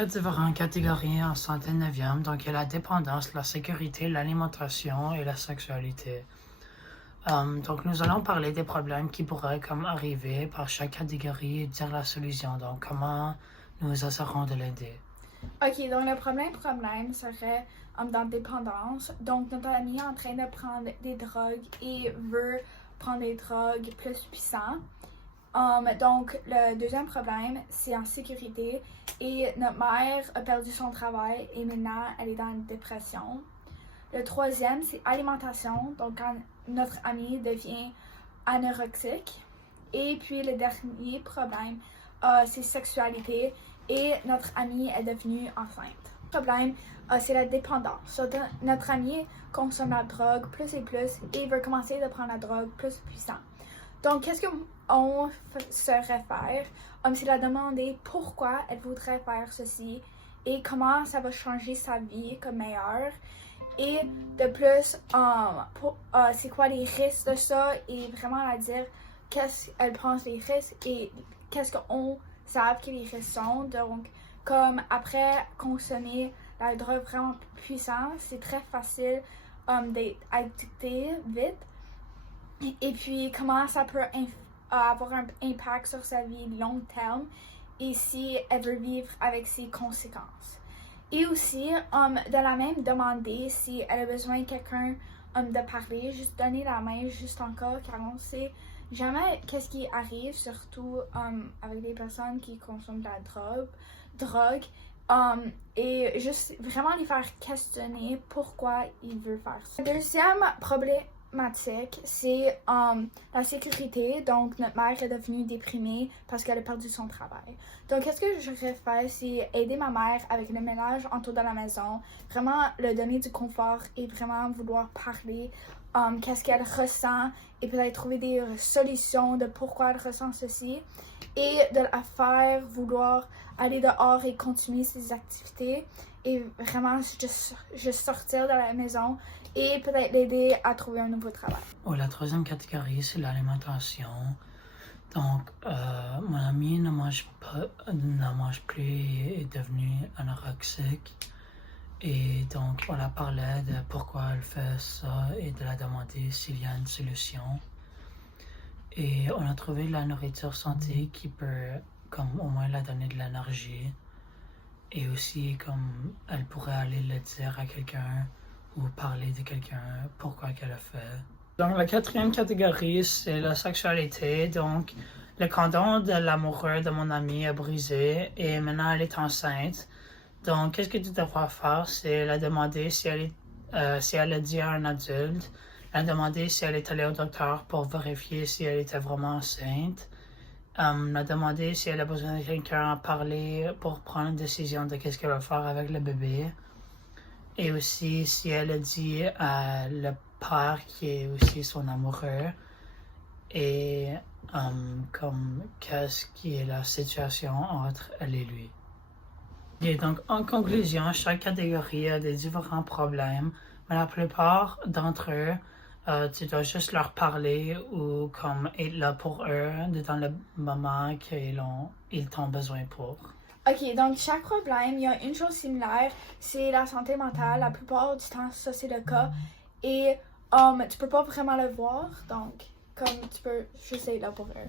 4 différentes catégories en santé 9e. Donc, il y a la dépendance, la sécurité, l'alimentation et la sexualité. Donc, nous allons parler des problèmes qui pourraient arriver par chaque catégorie et dire la solution. Donc, comment nous essaierons de l'aider. Ok, donc le problème serait dans dépendance. Donc, notre ami est en train de prendre des drogues et veut prendre des drogues plus puissantes. Donc, le deuxième problème, c'est en sécurité. Et notre mère a perdu son travail et maintenant, elle est dans une dépression. Le troisième, c'est alimentation. Donc, quand notre ami devient anorexique. Et puis, le dernier problème, c'est sexualité. Et notre amie est devenue enceinte. Le problème, c'est la dépendance. Notre ami consomme la drogue plus et plus et veut commencer de prendre la drogue plus puissante. Donc, qu'est-ce qu'on saurait faire? C'est la demander pourquoi elle voudrait faire ceci et comment ça va changer sa vie comme meilleure. Et de plus, c'est quoi les risques de ça et vraiment la dire qu'est-ce qu'elle pense des risques et qu'est-ce qu'on savent que les risques sont. Donc, comme après consommer la drogue vraiment puissante, c'est très facile d'être addicté vite. Et puis, comment ça peut avoir un impact sur sa vie long terme et si elle veut vivre avec ses conséquences. Et aussi, de la même demander si elle a besoin de quelqu'un de parler, juste donner la main, juste encore, car on sait jamais qu'est-ce qui arrive, surtout avec des personnes qui consomment de la drogue et juste vraiment les faire questionner pourquoi ils veulent faire ça. Le deuxième problématique, c'est la sécurité. Donc, notre mère est devenue déprimée parce qu'elle a perdu son travail. Donc, qu'est-ce que j'aurais fait, c'est aider ma mère avec le ménage autour de la maison, vraiment lui donner du confort et vraiment vouloir parler qu'est-ce qu'elle ressent et peut-être trouver des solutions de pourquoi elle ressent ceci et de la faire vouloir aller dehors et continuer ses activités et vraiment juste sortir de la maison et peut-être l'aider à trouver un nouveau travail. La troisième catégorie, c'est l'alimentation. Donc, mon ami ne mange plus et est devenu anorexique. Et donc, on a parlé de pourquoi elle fait ça et de la demander s'il y a une solution. Et on a trouvé la nourriture santé qui peut au moins la donner de l'énergie. Et aussi, elle pourrait aller le dire à quelqu'un ou parler de quelqu'un pourquoi qu'elle a fait. Donc, la quatrième catégorie, c'est la sexualité. Donc, le condom de l'amoureux de mon ami a brisé et maintenant elle est enceinte. Donc, qu'est-ce que tu devras faire? C'est la demander si elle a dit à un adulte, la demander si elle est allée au docteur pour vérifier si elle était vraiment enceinte, la demander si elle a besoin de quelqu'un à parler pour prendre une décision de qu'est-ce qu'elle va faire avec le bébé, et aussi si elle a dit à le père qui est aussi son amoureux, et qu'est-ce qui est la situation entre elle et lui. Et donc, en conclusion, chaque catégorie a des différents problèmes, mais la plupart d'entre eux, tu dois juste leur parler ou être là pour eux dans le moment qu'ils t'ont besoin pour. Ok, donc chaque problème, il y a une chose similaire, c'est la santé mentale. La plupart du temps, ça c'est le cas. Et tu peux pas vraiment le voir, donc comme tu peux juste être là pour eux.